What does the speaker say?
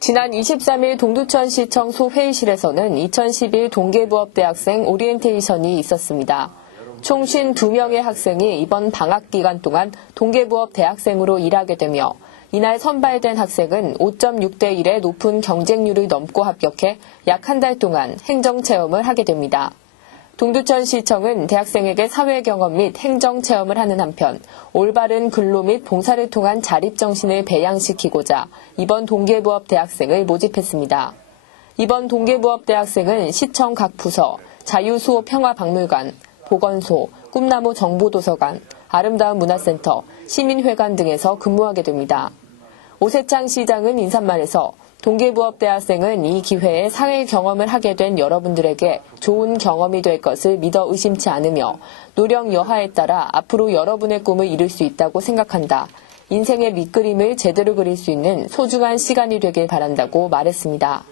지난 23일 동두천시청 소회의실에서는 2011 동계부업 대학생 오리엔테이션이 있었습니다. 총 52명의 학생이 이번 방학 기간 동안 동계부업 대학생으로 일하게 되며 이날 선발된 학생은 5.6대 1의 높은 경쟁률을 넘고 합격해 약 한 달 동안 행정 체험을 하게 됩니다. 동두천시청은 대학생에게 사회 경험 및 행정 체험을 하는 한편 올바른 근로 및 봉사를 통한 자립 정신을 배양시키고자 이번 동계부업 대학생을 모집했습니다. 이번 동계부업 대학생은 시청 각 부서, 자유수호 평화박물관, 보건소, 꿈나무 정보도서관, 아름다운 문화센터, 시민회관 등에서 근무하게 됩니다. 오세창 시장은 인사말에서 동계부업 대학생은 이 기회에 사회 경험을 하게 된 여러분들에게 좋은 경험이 될 것을 믿어 의심치 않으며 노력 여하에 따라 앞으로 여러분의 꿈을 이룰 수 있다고 생각한다. 인생의 밑그림을 제대로 그릴 수 있는 소중한 시간이 되길 바란다고 말했습니다.